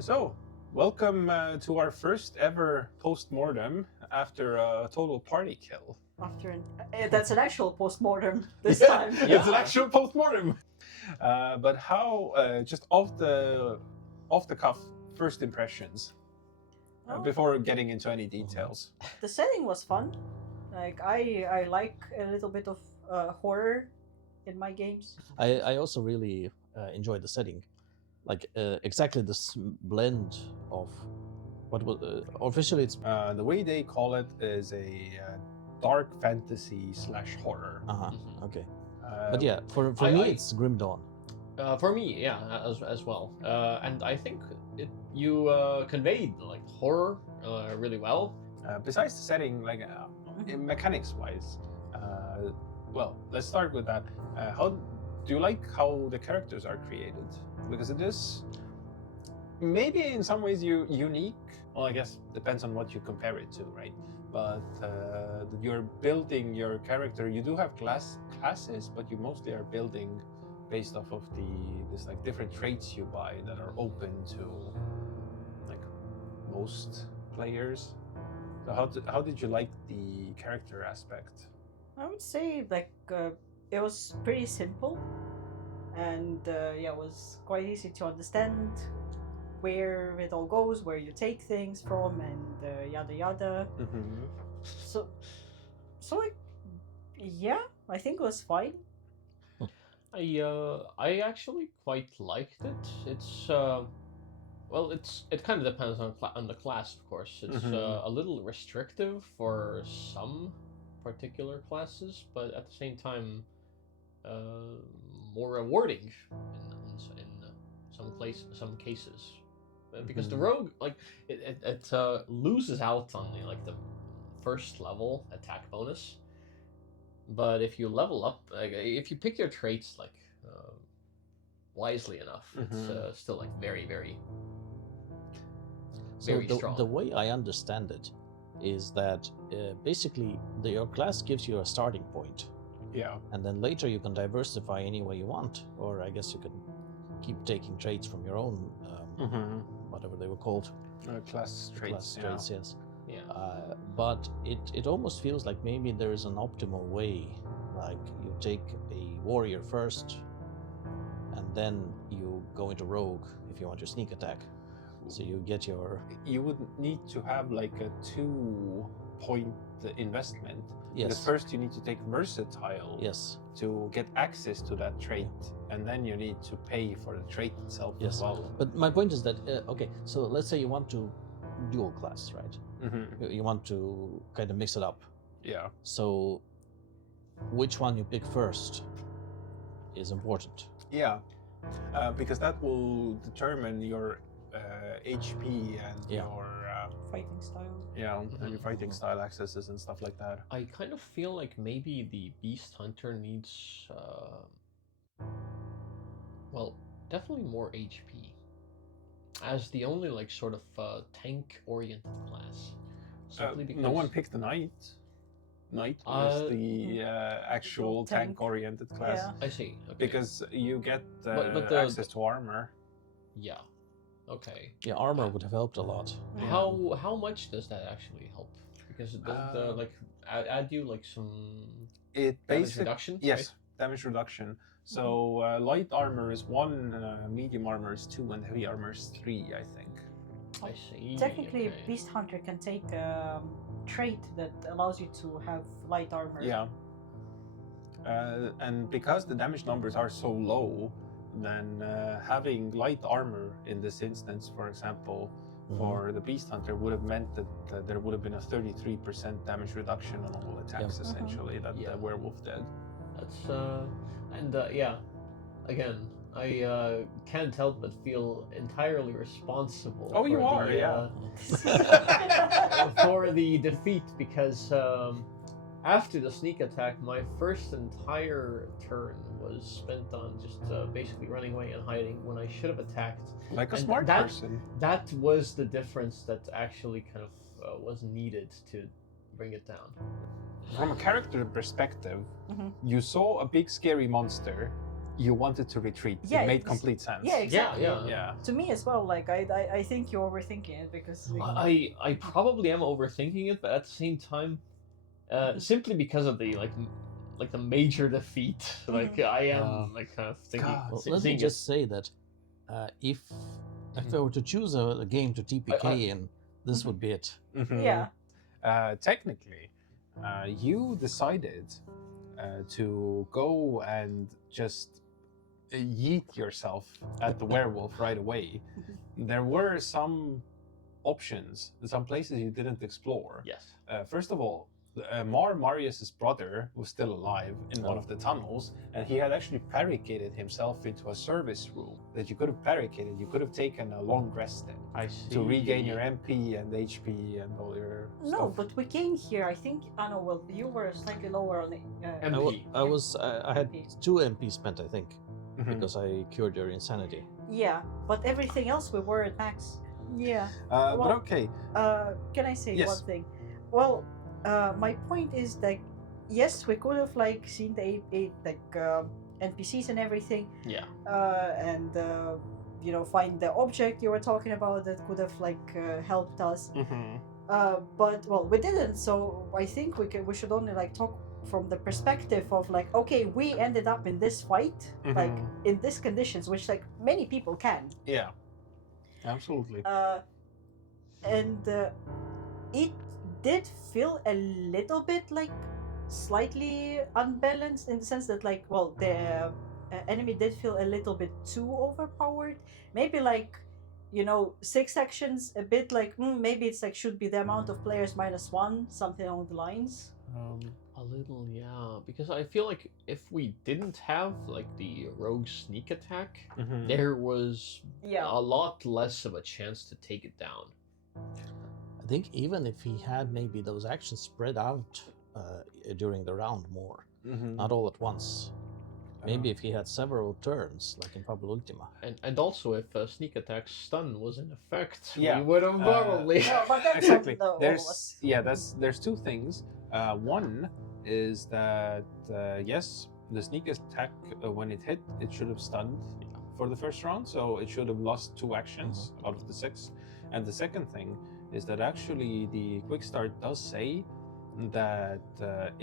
So, welcome to our first ever post-mortem after a total party kill. That's an actual post-mortem this time. It's an actual post-mortem. But how, just off the cuff, first impressions, before getting into any details. The setting was fun. Like I like a little bit of horror in my games. I also really enjoy the setting, like exactly this blend of what was officially it's The way they call it is a dark fantasy / horror. okay. But yeah, for me it's Grim Dawn. For me, yeah, as well. And I think you conveyed like horror really well. Besides the setting, like mechanics-wise, well, let's start with that. How do you like how the characters are created? Because it is maybe in some ways unique. Well, I guess depends on what you compare it to, right? But you're building your character. You do have classes, but you mostly are building based off of this like different traits you buy that are open to like most players. So how did you like the character aspect? I would say like it was pretty simple, and it was quite easy to understand where it all goes, where you take things from, and yada yada. Mm-hmm. So like, yeah, I think it was fine. I actually quite liked it. It's well, it kind of depends on the class, of course. It's a little restrictive for some particular classes, but at the same time, more rewarding in some cases. Because the rogue, like, it loses out on the first level attack bonus. But if you level up, like, if you pick your traits wisely enough, it's still like very, very, very strong. The way I understand it is that basically your class gives you a starting point. Yeah. And then later you can diversify any way you want, or I guess you can keep taking traits from your own, whatever they were called. Class traits. Yes. Yeah. But it almost feels like maybe there is an optimal way, like you take a warrior first, and then you go into rogue if you want your sneak attack. So you get your... You would need to have like a 2-point investment. Yes. Because first you need to take versatile. Yes. To get access to that trait, and then you need to pay for the trait itself as well. But my point is that okay, so let's say you want to dual class, right? You want to kind of mix it up. Yeah. So which one you pick first is important. Yeah, because that will determine your HP and your Fighting style. and your fighting style accesses and stuff like that. I kind of feel like maybe the Beast Hunter needs, well, definitely more HP. As the only like sort of tank-oriented class. Simply because No one picked the knight. Knight was the actual tank-oriented class. Yeah. I see. Okay. Because you get access to armor. Yeah. Okay. Yeah, armor would have helped a lot. How much does that actually help? Because it doesn't like add you like some damage reduction? Yes, right? damage reduction. So light armor is 1, medium armor is 2, and heavy armor is 3, I think. I see. Technically, okay. Beast Hunter can take a trait that allows you to have light armor. Yeah. And because the damage numbers are so low, then having light armor in this instance, for example, for the Beast Hunter would have meant that there would have been a 33% damage reduction on all attacks, essentially, that the werewolf did. That's and yeah, again, I can't help but feel entirely responsible. Oh, you are, for the defeat, because after the sneak attack, my first entire turn was spent on just basically running away and hiding when I should have attacked. Like a And smart that, person. That was the difference that actually kind of was needed to bring it down. From a character perspective, you saw a big scary monster, you wanted to retreat. Yeah, it made it's- complete sense. Yeah, exactly. yeah. Yeah. To me as well, like I think you're overthinking it because I probably am overthinking it, but at the same time, simply because of the like the major defeat, like I am like kind of thinking. God. Well, see- let me seeing just say that if I were to choose a game to TPK in, this would be it. Mhm. yeah. Technically, you decided to go and just yeet yourself at the werewolf right away. There were some options, some places you didn't explore. Yes. First of all, Marius's brother was still alive in one of the tunnels, and he had actually barricaded himself into a service room that you could have barricaded. You could have taken a long rest in I see. to regain your MP and HP and all your No, stuff. but we came here. I think. I know. Well, you were slightly lower on it. MP. I had MP. 2 MP spent, I think, Mhm. because I cured your insanity. Yeah, but everything else we were at max. Yeah. But well- okay, Can I say Yes. one thing? Well, my point is that yes, we could have like seen the NPCs and everything, Yeah. and you know, find the object you were talking about that could have like helped us. But well, we didn't. So I think we should only like talk from the perspective of like, okay, we ended up in this fight, like Mhm. in these conditions, which like many people can. yeah, absolutely. And it did feel a little bit like slightly unbalanced in the sense that like, well, the enemy did feel a little bit too overpowered. Maybe like, you know, 6 actions, a bit like maybe it's like should be the amount of players -1, something along the lines. A little, yeah, because I feel like if we didn't have like the rogue sneak attack, Mhm. there was Yeah. a lot less of a chance to take it down. I think even if he had maybe those actions spread out during the round more, Mhm. not all at once. Maybe if he had several turns, like in Pablo Ultima. And also if sneak attack stun was in effect, Yeah, we would have probably. No, but that's Exactly. not all of us. There's 2 things. One is that yes, the sneak attack when it hit, it should have stunned for the first round, so it should have lost 2 actions out of the 6. And the second thing is that actually the Quickstart does say that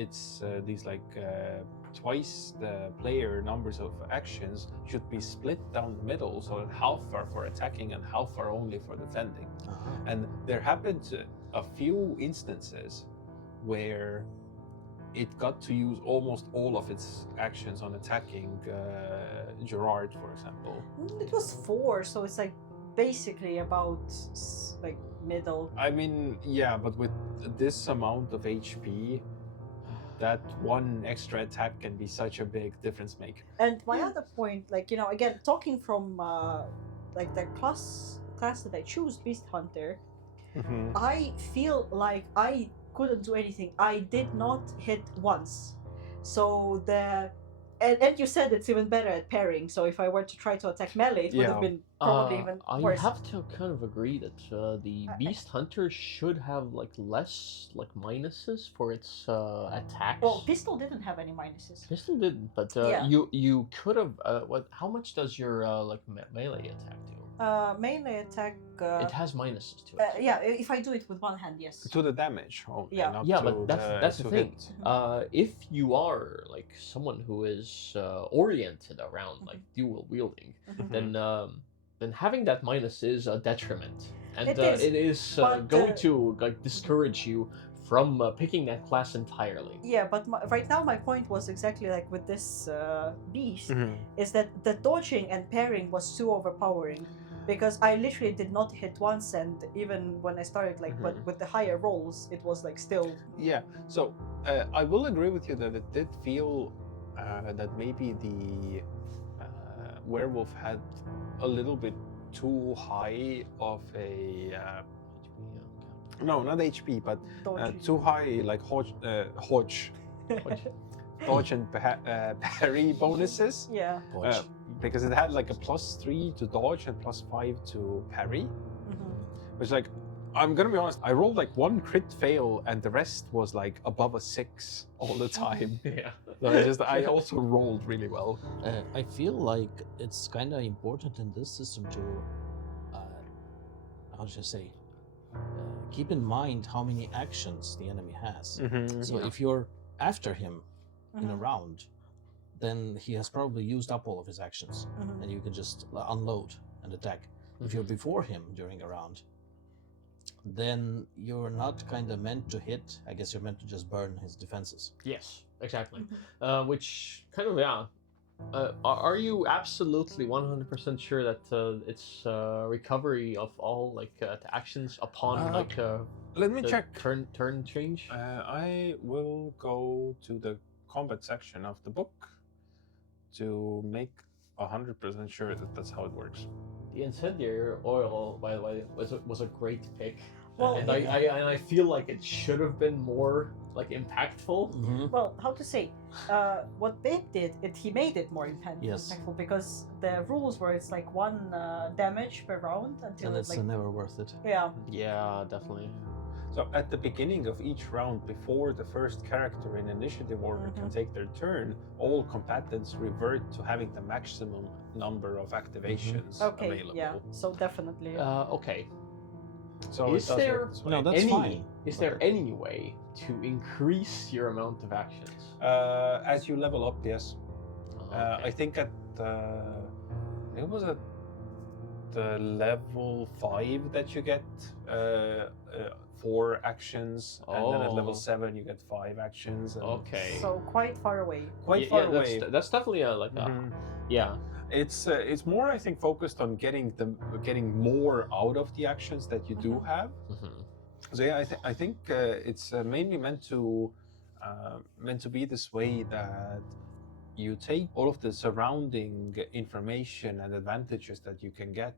it's these like twice the player numbers of actions should be split down the middle, so that half are for attacking and half are only for defending. And there happened a few instances where it got to use almost all of its actions on attacking Gerard, for example. It was 4, so it's like basically about like middle. I mean, yeah, but with this amount of HP, that one extra attack can be such a big difference maker. And my other point, like, you know, again, talking from like the class that I choose, Beast Hunter, I feel like I couldn't do anything. I did not hit once. So the and you said it's even better at pairing. So if I were to try to attack melee, it would have Yeah. been probably even I worse. have to kind of agree that the Beast Hunter should have like less like minuses for its attacks. Well, pistol didn't have any minuses. Pistol didn't, but Yeah. you could have. What? How much does your like melee attack do? Melee attack. It has minuses to it. Yeah, if I do it with one hand, yes. To the damage only, Yeah. not Yeah, to but that's the to thing. hit. If you are like someone who is oriented around like dual wielding, Mhm. then having that minus is a detriment, and It is, it is but, going to like discourage you from picking that class entirely. Yeah, but right now my point was exactly like with this beast, Mhm. is that the dodging and pairing was too overpowering. Because I literally did not hit once, and even when I started like with the higher rolls, it was like still. Yeah, so I will agree with you that it did feel that maybe the werewolf had a little bit too high of a no, not HP, but Dodgy. too high like dodge and parry bonuses. Yeah. Watch. Because it had like a +3 to dodge and +5 to parry, Mhm. which like I'm gonna be honest, I rolled like 1 crit fail and the rest was like above a 6 all the time. Yeah. No, I also rolled really well. I feel like it's kind of important in this system to, how should I say, keep in mind how many actions the enemy has. So if you're after him in a round, then he has probably used up all of his actions, and you can just unload and attack. If you're before him during a round, then you're not kind of meant to hit. I guess you're meant to just burn his defenses. Yes, exactly. Which kind of, yeah. Are you absolutely 100% sure that it's recovery of all actions upon Let me the check. turn change? I will go to the combat section of the book to make 100% sure that that's how it works. The incendiary oil, by the way, was a great pick. Well, And I feel like it should have been more impactful. Well, how to say? What Babe did, he made it more impactful because the rules were it's like 1 damage per round until And it's never worth it. Yeah. Yeah, definitely. So at the beginning of each round, before the first character in initiative order can take their turn, all combatants revert to having the maximum number of activations Okay. available. Yeah. So definitely. Okay. So Is there No, that's fine. Is there any way to increase your amount of actions? As you level up, yes. I think at it was at the level 5 that you get 4 actions, and then at level 7 you get 5 actions. And Okay. So quite far away. Quite far away. That's definitely yeah. It's more, I think, focused on getting more out of the actions that you do have. So yeah, I think it's mainly meant to be this way that you take all of the surrounding information and advantages that you can get,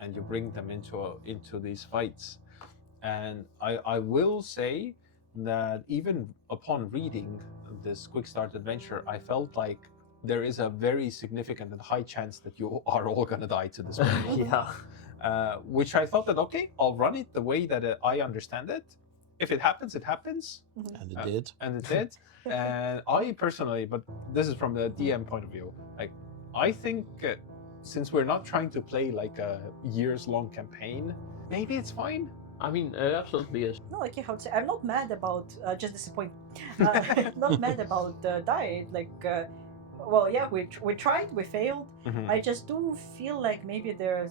and you bring them into these fights. And I will say that even upon reading this Quickstart adventure, I felt like there is a very significant and high chance that you are all gonna die to this battle. Yeah. Which I thought that, okay, I'll run it the way that I understand it. If it happens, it happens. And it did. And it did. And I personally, but this is from the DM point of view, like, I think since we're not trying to play like a years-long campaign, maybe it's fine. I mean, it absolutely is. No, like how to say? I'm not mad about just disappointed. Not mad about dying. Like, well, yeah, we tried, we failed. I just do feel like maybe there's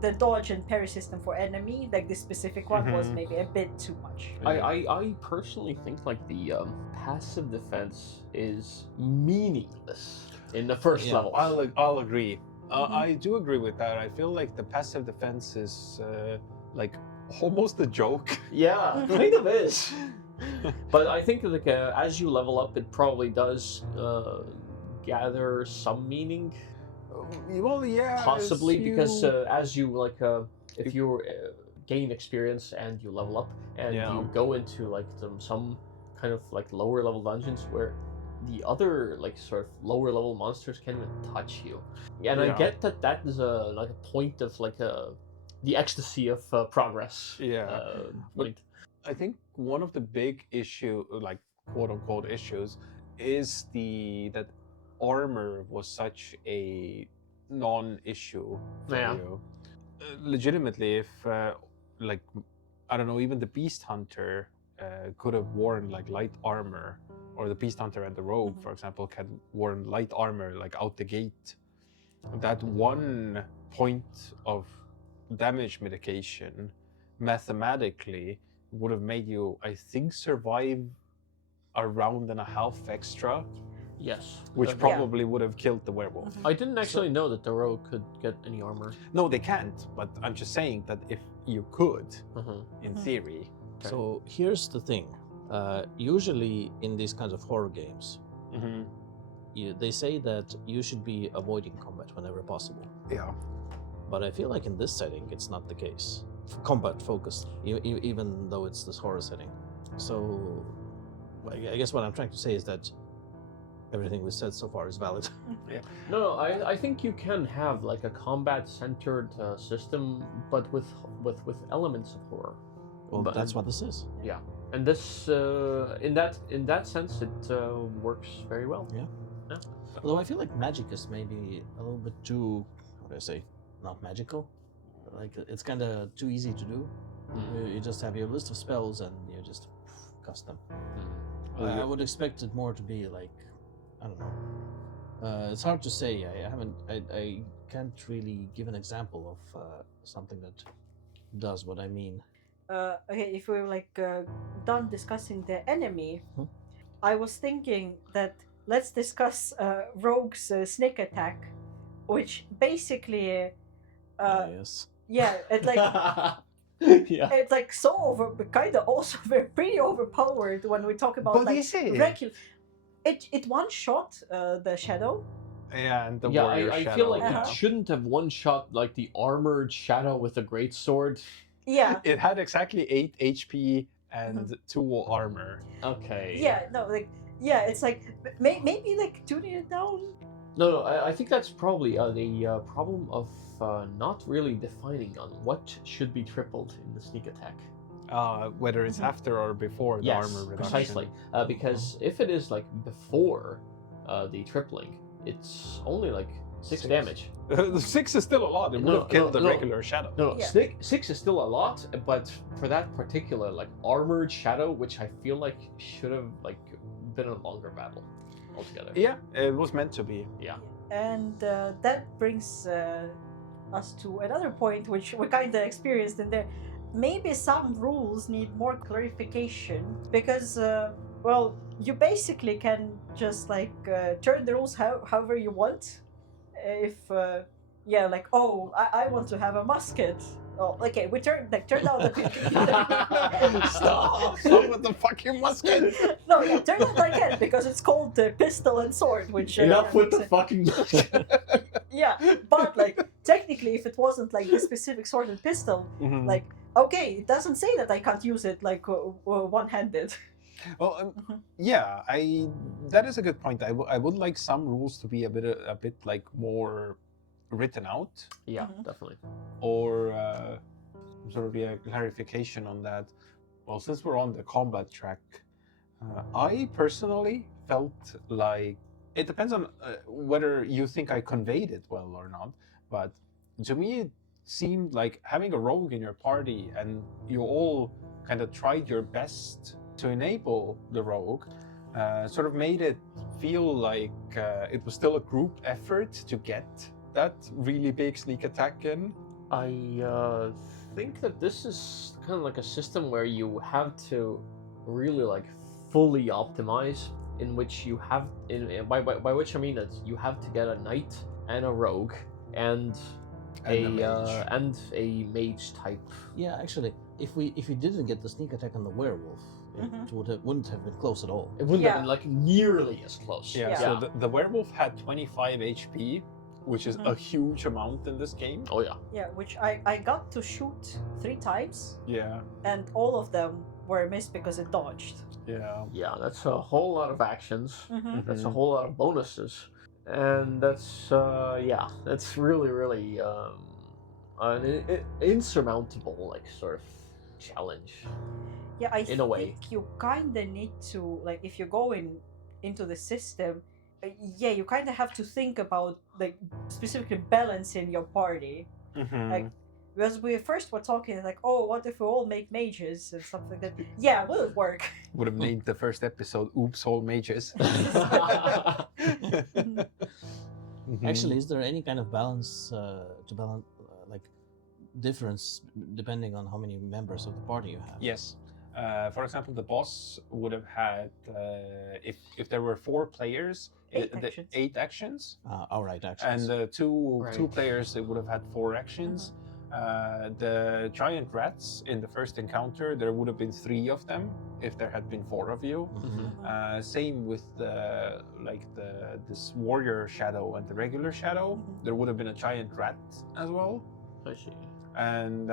the dodge and parry system for enemy, like this specific one, was maybe a bit too much. I personally think like the passive defense is meaningless in the first level. I'll agree. I do agree with that. I feel like the passive defense is like almost a joke. Yeah, kind of is. But I think like as you level up, it probably does gather some meaning. Well, yeah, Possibly because as you like, if you gain experience and you level up, and you go into like some kind of like lower level dungeons where the other like sort of lower level monsters can't even touch you. And I get that is like a point of like the ecstasy of progress. But I think one of the big issue, like quote unquote issues, is that armor was such a non-issue for you. Legitimately, if like, I don't know, even the Beast Hunter could have worn like light armor, or the Beast Hunter and the Rogue, for example, had worn light armor like out the gate. That 1 point of damage mitigation mathematically would have made you, I think, survive a round and a half extra. Yes. Which probably would have killed the werewolf. I didn't actually know that the rogue could get any armor. No, they can't, but I'm just saying that if you could, in theory. Okay. So here's the thing. Usually in these kinds of horror games, they say that you should be avoiding combat whenever possible. Yeah. But I feel like in this setting, it's not the case. Combat focused, even though it's this horror setting. So I guess what I'm trying to say is that everything we said so far is valid. No, I think you can have like a combat-centered system, but with elements of horror. Well, that's what this is. Yeah, And this, in that sense, it works very well. Although I feel like magic is maybe a little bit too, how do I say, not magical. Like it's kind of too easy to do. You just have your list of spells and you just cast them. I would expect it more to be like, I don't know. It's hard to say. I can't really give an example of something that does what I mean. Okay, if we're like done discussing the enemy, I was thinking that let's discuss Rogue's sneak attack, which basically, Yes. yeah, it like Yeah. it's like so kind of also pretty overpowered when we talk about But like is it? regular. It one shot the shadow. Yeah, and the Yeah, warrior I shadow. feel like Uh-huh. it shouldn't have one shot like the armored shadow with a great sword. Yeah, It had exactly 8 HP and 2 armor. Okay. yeah, no, like yeah, it's like maybe like tuning it down. No, I think that's probably the problem of not really defining on what should be tripled in the sneak attack. Whether it's after or before the Yes, armor reduction. precisely. Because if it is like before the tripling, it's only like 6 6. damage. The 6 is still a lot. It would have killed the regular shadow. No, Yeah. 6 is still a lot, but for that particular like armored shadow, which I feel like should have like been a longer battle altogether. Yeah, it was meant to be. Yeah. And that brings us to another point which we kind of experienced in there. Maybe some rules need more clarification because, well, you basically can just like turn the rules however you want. If, yeah, like, oh, I want to have a musket. Oh, okay, we turned out the Stop with the fucking musket. No, yeah, turn out I can because it's called pistol and sword, which Enough with makes the it- fucking. Yeah, but like technically, if it wasn't like this specific sword and pistol, Mhm. like okay, it doesn't say that I can't use it like one-handed. Well, yeah, that is a good point. I would like some rules to be a bit like more written out, Yeah, Mhm. definitely. or sort of be a clarification on that. Well, since we're on the combat track, I personally felt like it depends on whether you think I conveyed it well or not. But to me, it seemed like having a rogue in your party and you all kind of tried your best to enable the rogue, sort of made it feel like it was still a group effort to get that really big sneak attack in. I think that this is kind of like a system where you have to really like fully optimize, in which you have by which I mean that you have to get a knight and a rogue and And a mage. and a mage type. Yeah, actually, if we didn't get the sneak attack on the werewolf, it wouldn't have been close at all. It wouldn't Yeah. have been like nearly as close. Yeah, Yeah. so the werewolf had 25 HP, which is a huge amount in this game. Oh yeah. Yeah, which I got to shoot 3 times, Yeah, and all of them were missed because it dodged. yeah. Yeah, that's a whole lot of actions. Mm-hmm. That's a whole lot of bonuses, and that's that's really an insurmountable like sort of challenge. Yeah, I In a way. think you kind of need to like if you go into the system, yeah, you kind of have to think about like specifically balancing your party. Mhm. Like, because we first were talking like, oh, what if we all make mages and stuff like that? Yeah, will it work? Would have named the first episode "Oops, All Mages." Mhm. Actually, is there any kind of balance to balance like difference depending on how many members of the party you have? Yes. For example, the boss would have had if there were 4 players, 8 actions. 8 actions, All right, actually. and two Right. players, it would have had 4 actions. The giant rats in the first encounter, there would have been 3 of them if there had been 4 of you. Same with this warrior shadow and the regular shadow. There would have been a giant rat as well. I see. And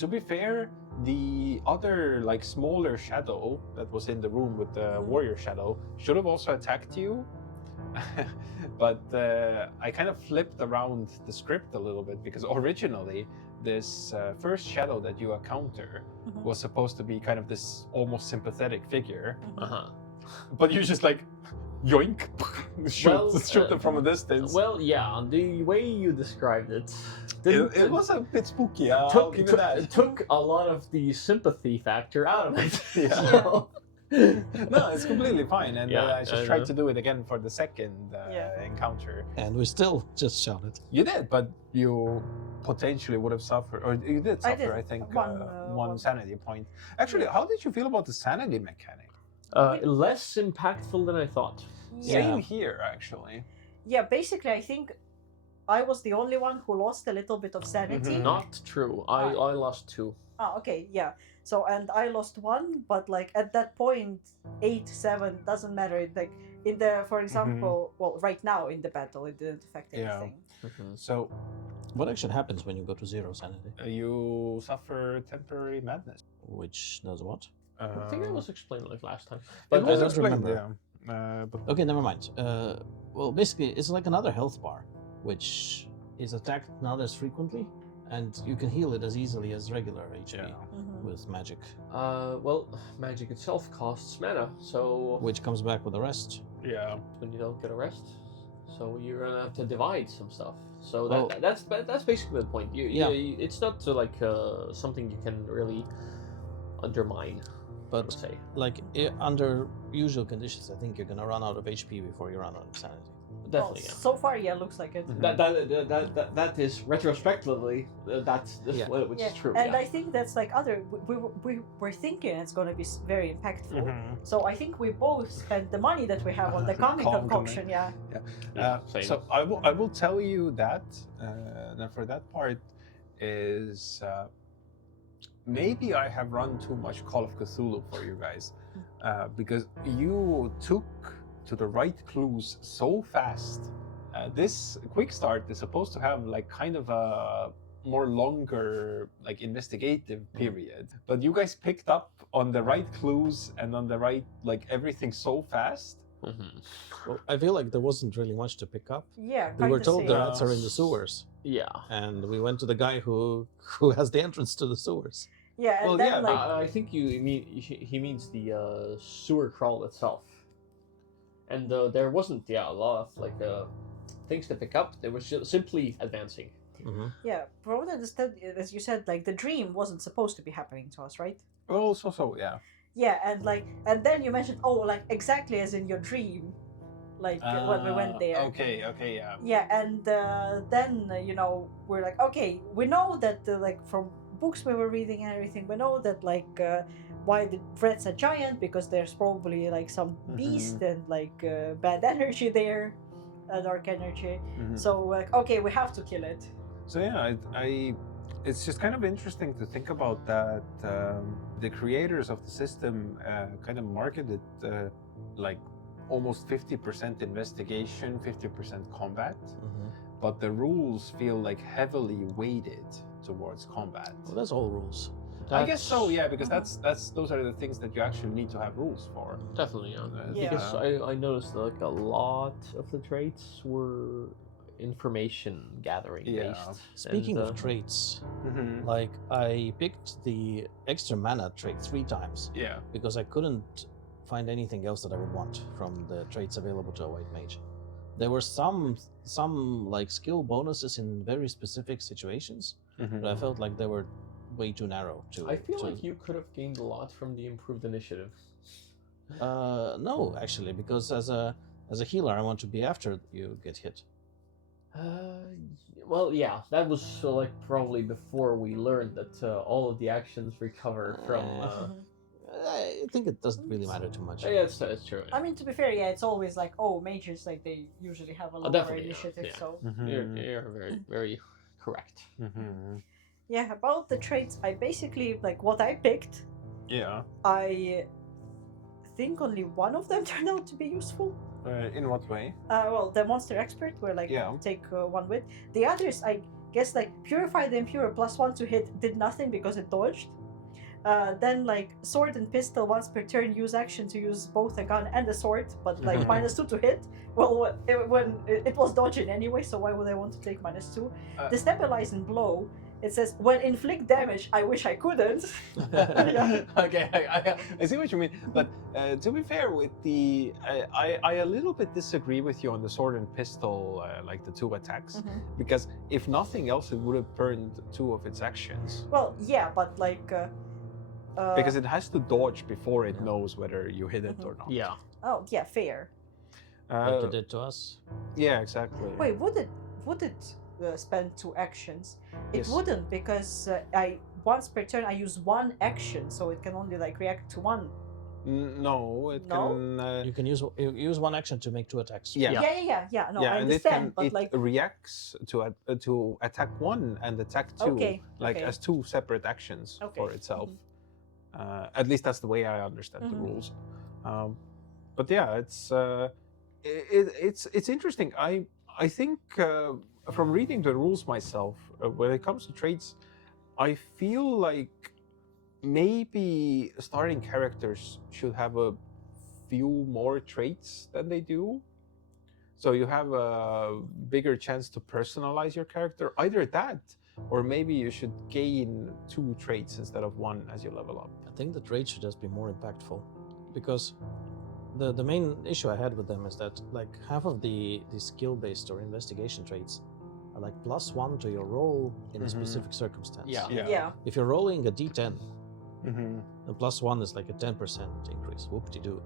to be fair, the other like smaller shadow that was in the room with the warrior shadow should have also attacked you. But I kind of flipped around the script a little bit because originally this first shadow that you encounter Mhm. was supposed to be kind of this almost sympathetic figure, Uh-huh. but you just like yoink, shoot, Well, shoot them from a distance. Well, yeah, the way you described it, It was a bit spooky. I'll give you that. It took a lot of the sympathy factor out of it. Yeah. So- No, it's completely fine, and Yeah, I just tried to do it again for the second Yeah. encounter. And we still just shouted. You did, but you potentially would have suffered, or you did I suffer, did. I think, One one sanity point. Actually, Yeah. how did you feel about the sanity mechanic? Less impactful than I thought. Yeah. Same here, actually. Yeah, basically, I think I was the only one who lost a little bit of sanity. Mhm. Not true. I lost 2. Oh, okay, yeah. So, and I lost 1, but like at that point, 8, 7 doesn't matter. Like in the, for example, well, right now in the battle, it didn't affect Yeah. anything. So What actually happens when you go to 0 sanity? you suffer temporary madness. Which does what? I think it was explained like last time. It But was don't explained, remember. yeah. But Okay, never mind. Well, basically, it's like another health bar, which is attacked not as frequently, and you can heal it as easily as regular HP yeah. Mhm. with magic, well, magic itself costs mana, so which comes back with the rest. Yeah. when you don't get a rest, so you're gonna have to divide some stuff. So Well- that's basically the point. Yeah. It's not something you can really undermine. I would But say. like under usual conditions, I think you're gonna run out of HP before you run out of sanity. Definitely, Well, yeah. So far, yeah, looks like it. Mhm. That is retrospectively that's Yeah. which Yeah, is true. and yeah. I think that's like we were thinking it's going to be very impactful. Mhm. So I think we both spent the money that we have on the comic Comic concoction. Yeah. Yeah, same. So I will tell you that now for that part is maybe I have run too much Call of Cthulhu for you guys because you took to the right clues so fast. This quick start is supposed to have like kind of a more longer like investigative period, but you guys picked up on the right clues and on the right like everything so fast. Mhm. Well, I feel like there wasn't really much to pick up. Yeah. We were kinda told same. the rats are in the sewers, Yeah. and we went to the guy who has the entrance to the sewers. Yeah, and Well, then yeah, like I think he means the sewer crawl itself, and there wasn't a lot of like things to pick up. There was just simply advancing. Mm-hmm. yeah, from what I understand, as you said, like the dream wasn't supposed to be happening to us, right? Well, so yeah. Yeah, and then you mentioned like exactly as in your dream, like when we went there. Okay, yeah. Yeah, and then we're like, okay, we know that like from books we were reading and everything, we know that like why the rats are giant because there's probably like some beast and like bad energy there, dark energy. Mhm. So like, okay, we have to kill it. So yeah, it's just kind of interesting to think about that. The creators of the system kind of marketed like almost 50% investigation, 50% combat, Mm-hmm. but the rules feel like heavily weighted towards combat. Well, that's all rules. I guess so, That's- yeah, because that's those are the things that you actually need to have rules for. Definitely, yeah. Yeah. Because I noticed like a lot of the traits were information gathering Yeah. based. Speaking and, of traits, Mm-hmm. like I picked the extra mana trait 3 times Yeah. because I couldn't find anything else that I would want from the traits available to a white mage. There were some like skill bonuses in very specific situations, Mm-hmm. but I felt like they were way too narrow to. I feel to- like you could have gained a lot from the improved initiative. No, actually, because as a healer, I want to be after you get hit. Well, yeah, that was like probably before we learned that all of the actions recover from. I think it doesn't really matter too much. Yeah, it's true. I mean, to be fair, yeah, it's always like, oh, mages, like they usually have a lower definitely, yeah, initiative, yeah. so You're very, very correct. Mm-hmm. yeah. About the traits, I basically like what I picked. Yeah. I think only one of them turned out to be useful. In what way? Well, the monster expert, where like Yeah. take one with. The others, I guess, like purify the impure +1 to hit did nothing because it dodged. Then like sword and pistol once per turn use action to use both a gun and a sword, but like Mhm. -2 to hit. Well, when it was dodging anyway, so why would I want to take -2? Uh, Destabilize and blow It says, when inflict damage, I wish I couldn't. Yeah. Okay, I see what you mean. But to be fair, with the I a little bit disagree with you on the sword and pistol, like the 2 attacks, because if nothing else, it would have burned 2 of its actions. Well, yeah, but like. Because it has to dodge before it knows whether you hit it or not. Yeah. Oh, yeah, fair. Like it did to us. Yeah, exactly. Wait, would it spend 2 actions? It Yes. wouldn't, because I once per turn I use 1 action, so it can only like react to 1. No, it No? can. You can use 1 action to make 2 attacks. Yeah. Yeah. No, yeah, I and understand, but it like. reacts to attack 1 and attack 2, Okay, like okay. as 2 separate actions Okay, for itself. At least that's the way I understand the rules. But yeah, it's interesting. I think from reading the rules myself, when it comes to traits, I feel like maybe starting characters should have a few more traits than they do. So you have a bigger chance to personalize your character. Either that, or maybe you should gain 2 traits instead of 1 as you level up. I think the traits should just be more impactful, because the main issue I had with them is that like half of the skill-based or investigation traits are like +1 to your roll in a specific circumstance. Yeah. If you're rolling a d10, Mm-hmm. the +1 is like a 10% increase. Whoop-de-doo.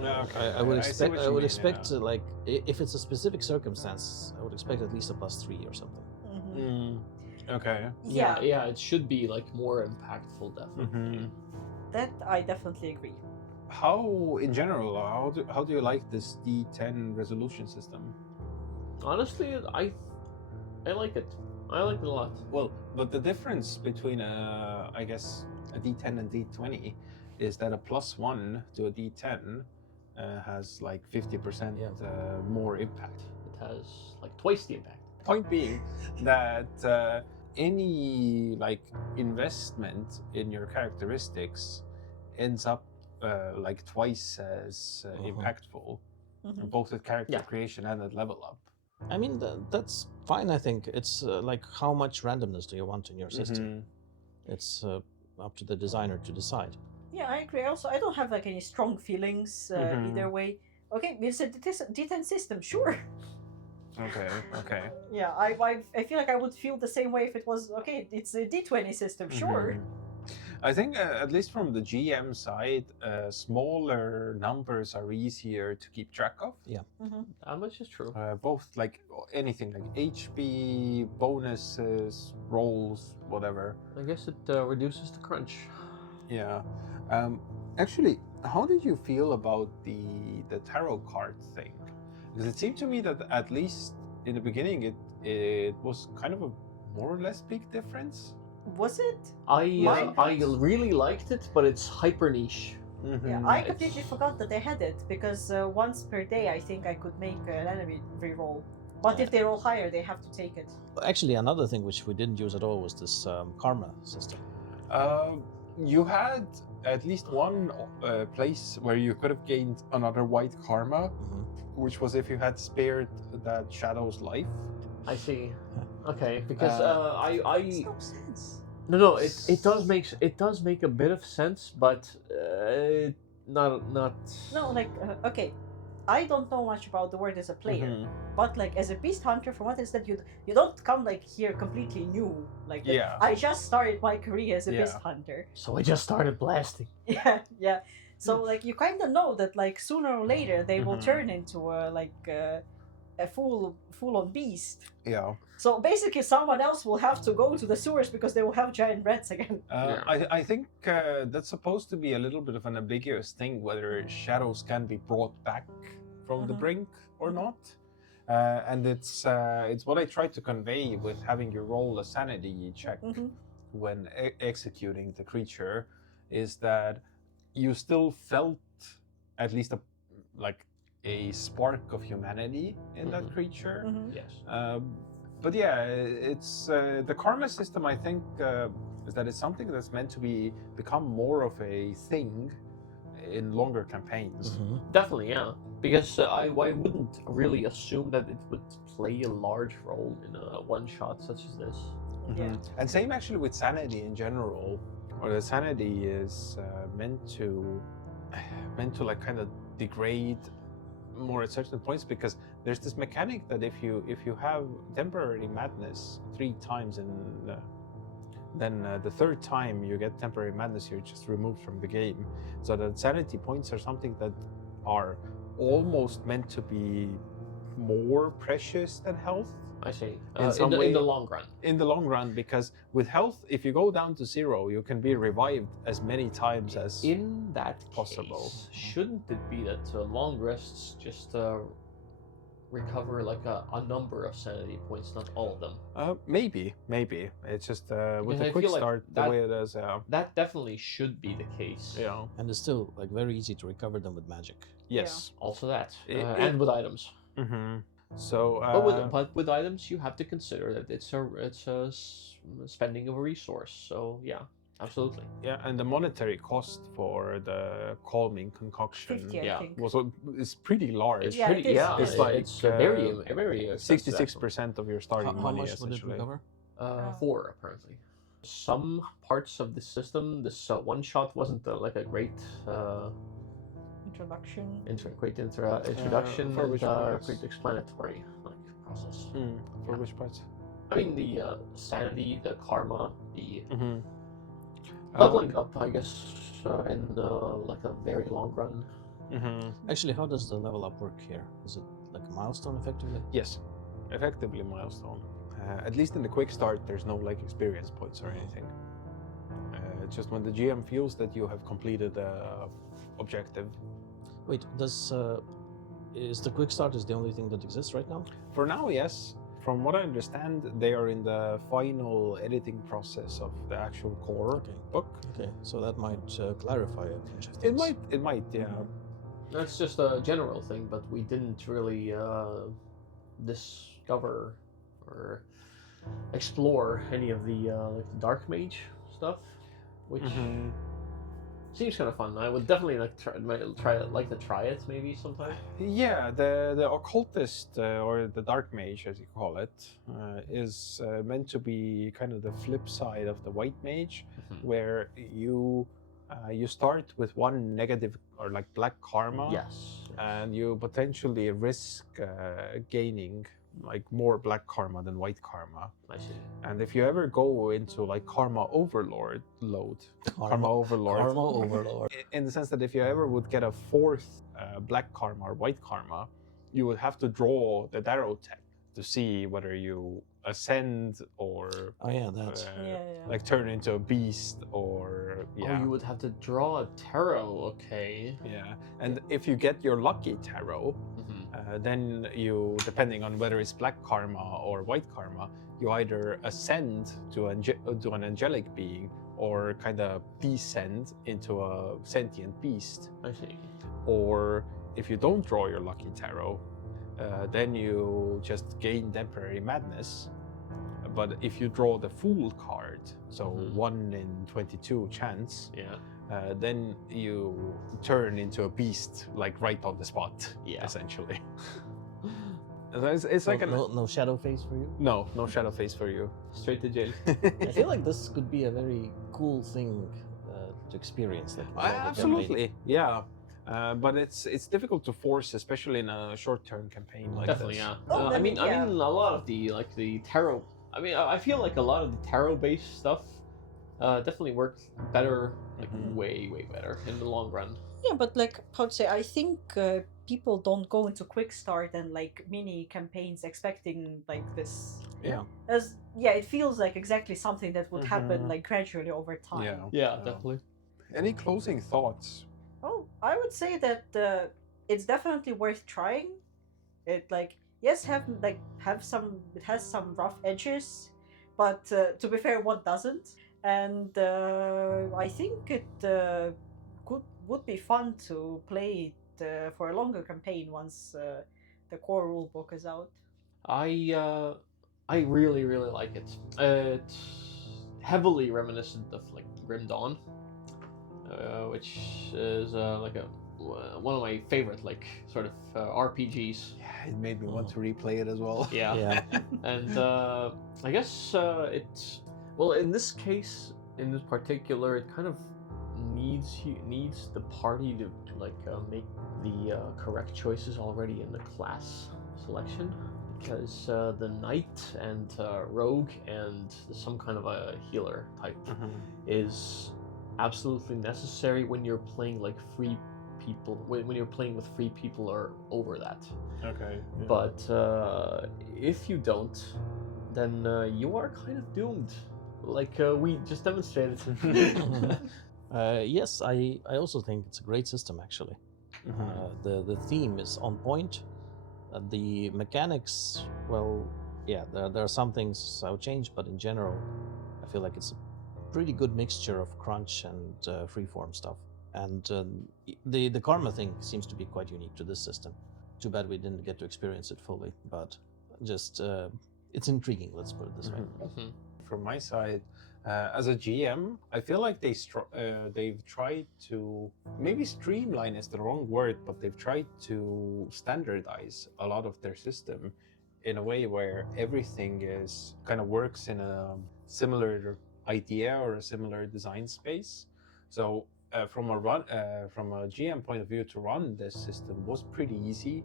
Yeah, okay. I would see expect. what I you would mean, expect like if it's a specific circumstance, I would expect at least a +3 or something. Okay. Yeah, Yeah, it should be like more impactful, definitely. that I definitely agree. How, in general, how do you like this D10 resolution system? Honestly, I like it. I like it a lot. Well, but the difference between I guess a D10 and D20 is that a +1 to a D10 has like 50% more impact. It has like twice the impact. Point being that any like investment in your characteristics ends up like twice as impactful, both at character creation and at level up. I mean, that's fine. I think it's like how much randomness do you want in your system? It's up to the designer to decide. Yeah, I agree. Also, I don't have like any strong feelings either way. Okay, it's a D10 system, sure. Okay. Yeah, I feel like I would feel the same way if it was okay. It's a D20 system, sure. I think at least from the GM side, smaller numbers are easier to keep track of. Yeah, That much is true. Both like anything like HP, bonuses, rolls, whatever. I guess it reduces the crunch. Yeah. Actually, how did you feel about the tarot card thing? Because it seemed to me that at least in the beginning, it was kind of a more or less big difference. Was it? I Mine- really liked it, but it's hyper niche. Yeah, I completely forgot that they had it because once per day I think I could make an enemy reroll. But if they roll higher, they have to take it. actually, another thing which we didn't use at all was this karma system. You had at least one place where you could have gained another white karma, which was if you had spared that shadow's life. I see. Okay, because Makes no sense. no, it does make a bit of sense, but not. No, like okay, I don't know much about the word as a player, but like as a beast hunter, from what is that you don't come like here completely new. Like Yeah. I just started my career as a beast hunter. So I just started blasting. Yeah. So like you kind of know that like sooner or later they will turn into a full-on beast. Yeah. So basically, someone else will have to go to the sewers because they will have giant rats again. I think that's supposed to be a little bit of an ambiguous thing, whether shadows can be brought back from the brink or not. And it's what I tried to convey with having you roll a sanity check when executing the creature, is that you still felt at least a spark of humanity in that creature. Yes. But yeah, it's the karma system. I think is that it's something that's meant to become more of a thing in longer campaigns. Definitely, yeah. Because I wouldn't really assume that it would play a large role in a one-shot such as this. Yeah. And same actually with sanity in general, or the sanity is meant to like kind of degrade more at certain points, because there's this mechanic that if you have temporary madness 3 times and then the third time you get temporary madness, you're just removed from the game. So that sanity points are something that are almost meant to be more precious than health. I see. In some way, in the long run. In the long run, because with health, if you go down to 0, you can be revived as many times as In that possible. case, shouldn't it be that long rests just recover like a number of sanity points, not all of them? Maybe. It's just with Because the I quick feel like start, the that- way it is. That definitely should be the case. Yeah. And it's still like very easy to recover them with magic. Yes. Also that, It- and with items. Mm-hmm. So. But with items, you have to consider that it's a spending of a resource. So yeah, absolutely. Yeah, and the monetary cost for the calming concoction 50, I Yeah. think. is pretty large. It's Yeah, pretty. it is. Yeah, It's like, very expensive, 66% of your starting How money, much would it essentially. recover? actually. 4 apparently. Some parts of the system, this one shot wasn't like a great Introduction. introduction for which and parts? great explanatory process. For which parts? I mean the sanity, the karma, the Mm-hmm. leveling up, I guess, in like a very long run. Actually, how does the level up work here? Is it like a milestone effectively? Yes, effectively milestone. At least in the quick start, there's no like experience points or anything. It's just when the GM feels that you have completed a objective. Wait, is the quick start is the only thing that exists right now? For now, yes. From what I understand, they are in the final editing process of the actual core Okay. book. Okay, so that might clarify a bunch of It things. might, yeah. That's just a general thing, but we didn't really discover or explore any of the like the dark mage stuff, which seems kind of fun. I would definitely like to try it maybe sometime. Yeah, the occultist or the dark mage, as you call it, is meant to be kind of the flip side of the white mage, where you start with 1 negative or like black karma, Yes. and you potentially risk gaining like more black karma than white karma. I see. And if you ever go into like karma overlord, karma overlord, Karma overlord. in the sense that if you ever would get a 4th black karma or white karma, you would have to draw the Darrow tech to see whether you ascend or Oh yeah, that. like turn into a beast or Oh, you would have to draw a tarot. Okay. yeah. And if you get your lucky tarot, then you, depending on whether it's black karma or white karma, you either ascend to an angelic being or kind of descend into a sentient beast. I see. Or if you don't draw your lucky tarot, then you just gain temporary madness. But if you draw the Fool card, so 1 in 22 chance, then you turn into a beast, like right on the spot, essentially. It's like no shadow face for you. no shadow face for you. Straight to jail. I feel like this could be a very cool thing to experience. Like, Absolutely, yeah. But it's difficult to force, especially in a short-term campaign like Definitely, this. yeah. Oh, I mean, yeah. a lot of the tarot. I mean, I feel like a lot of the tarot-based stuff definitely works better, like way better in the long run. Yeah, but like how to say, I think people don't go into quick start and like mini campaigns expecting like this. Yeah. As it feels like exactly something that would happen like gradually over time. Yeah. Yeah, definitely. Any closing thoughts? Oh, I would say that it's definitely worth trying. It like yes, it has some rough edges, but to be fair, what doesn't? And I think it would be fun to play it for a longer campaign once the core rulebook is out. I really like it. It's heavily reminiscent of like Grim Dawn, which is like a one of my favorite like sort of RPGs. Yeah, it made me want to replay it as well. Yeah. Yeah. And I guess it's well in this case, in this particular, it kind of needs the party to like make the correct choices already in the class selection, because the knight and rogue and some kind of a healer type is absolutely necessary when you're playing like free people, when you're playing with free people or over that. Okay. Yeah. But if you don't, then you are kind of doomed, like we just demonstrated. Yes, I also think it's a great system actually. The theme is on point. The mechanics, well, yeah, there are some things I would change, but in general, I feel like it's a pretty good mixture of crunch and freeform stuff. And the karma thing seems to be quite unique to this system. Too bad we didn't get to experience it fully, but just it's intriguing. Let's put it this way. From my side, as a GM, I feel like they've tried to, maybe streamline is the wrong word, but they've tried to standardize a lot of their system in a way where everything is kind of works in a similar idea or a similar design space. So from a GM point of view, to run this system was pretty easy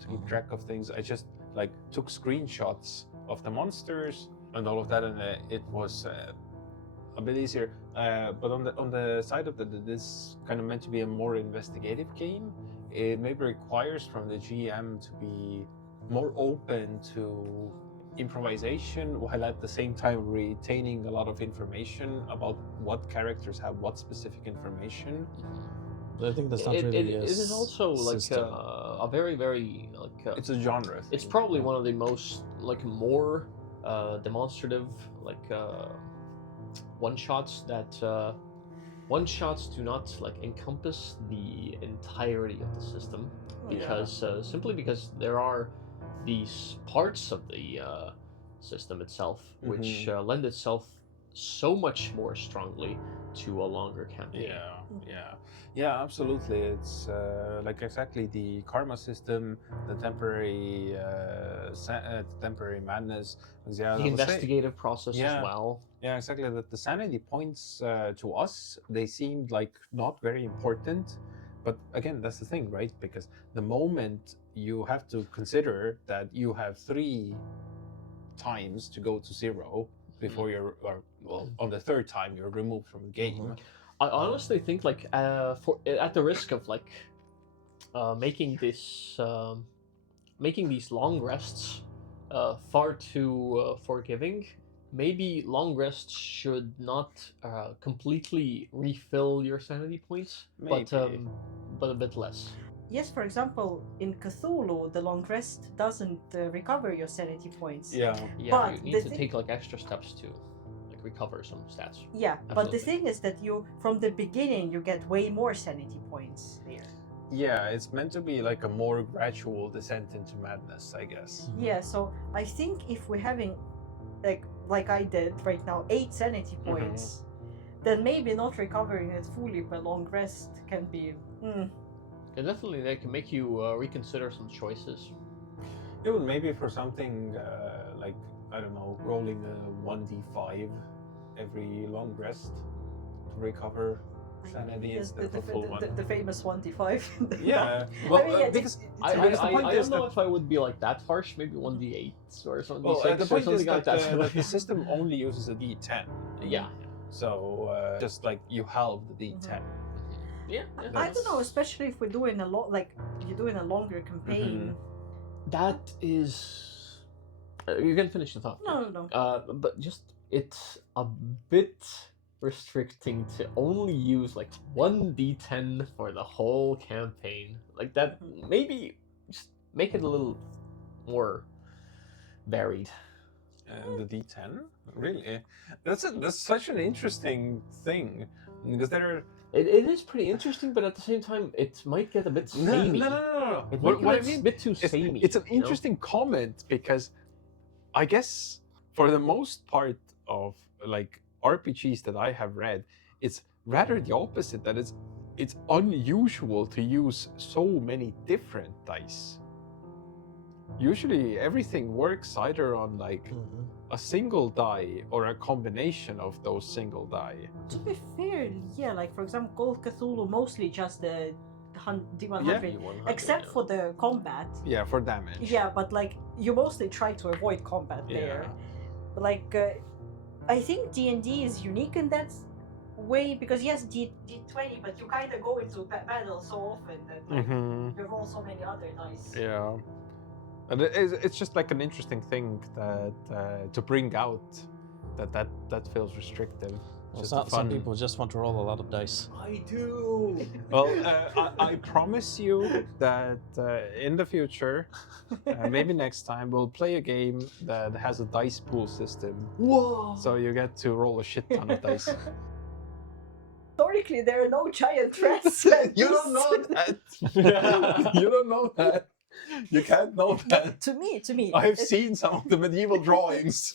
to keep track of things. I just like took screenshots of the monsters and all of that, and it was a bit easier. But on the side of this kind of meant to be a more investigative game, it maybe requires from the GM to be more open to improvisation, while at the same time retaining a lot of information about what characters have what specific information. But I think that's not it really a is also like system. a very like It's a genre thing. it's probably one of the most like more demonstrative like one shots that one shots do not like encompass the entirety of the system, because simply because there are these parts of the system itself which lend itself so much more strongly to a longer campaign. Yeah, absolutely. It's like exactly the karma system, the temporary temporary madness. Yeah, The investigative process as well. Yeah, exactly. That the sanity points to us, they seemed like not very important. But again, that's the thing, right? Because the moment you have to consider that you have 3 times to go to 0 before you're, or, well, on the 3rd time you're removed from the game. I honestly think like for at the risk of like making this making these long rests far too forgiving, maybe long rests should not completely refill your sanity points, but a bit less. Yes, for example, in Cthulhu, the long rest doesn't recover your sanity points. Yeah, But you need to take like extra steps to like recover some stats. Yeah, but the Absolutely. thing is that you, from the beginning, you get way more sanity points there. Yeah, it's meant to be like a more gradual descent into madness, I guess. Yeah, so I think if we're having, like I did right now, 8 sanity points, then maybe not recovering it fully per long rest can be. And definitely they can make you reconsider some choices. Even maybe for something like, I don't know, rolling a 1d5 every long rest to recover sanity Yes, instead of a full one. the famous 1d5. Yeah, well, I mean, yeah, because I because the point is don't know that, if I would be like that harsh. Maybe 1d8 or something. well, the or point is something like that, that. that the system only uses a d10. Yeah. So just like you halve the d10. Yeah. I don't know, especially if we're doing a lot, like you're doing a longer campaign. That is. You can finish the thought. No. But just it's a bit restricting to only use like 1d10 for the whole campaign. Like that, maybe just make it a little more varied. The d10, really? That's such an interesting thing, because there are. It is pretty interesting, but at the same time, it might get a bit samey. No. It What might I get mean, a bit too samey. it's an you know? interesting comment, because I guess for the most part of like RPGs that I have read, it's rather the opposite. That it's it's unusual to use so many different dice. Usually everything works either on like a single die or a combination of those single die. To be fair, yeah, like for example, Call of Cthulhu mostly just the D100, Yeah. D100, except yeah. for the combat. Yeah, for damage. Yeah, but like you mostly try to avoid combat there. But like I think D&D is unique in that way because yes, D20, but you kind of go into battle so often that like, you roll so many other dice. Yeah. And it's just like an interesting thing that to bring out that feels restrictive. Well, Just some people just want to roll a lot of dice. I do. Well, I promise you that in the future, maybe next time, we'll play a game that has a dice pool system. Whoa! So you get to roll a shit ton of dice. Historically, there are no giant rats. You don't know that. You don't know that. You can't know that. To me, I have it- seen some of the medieval drawings.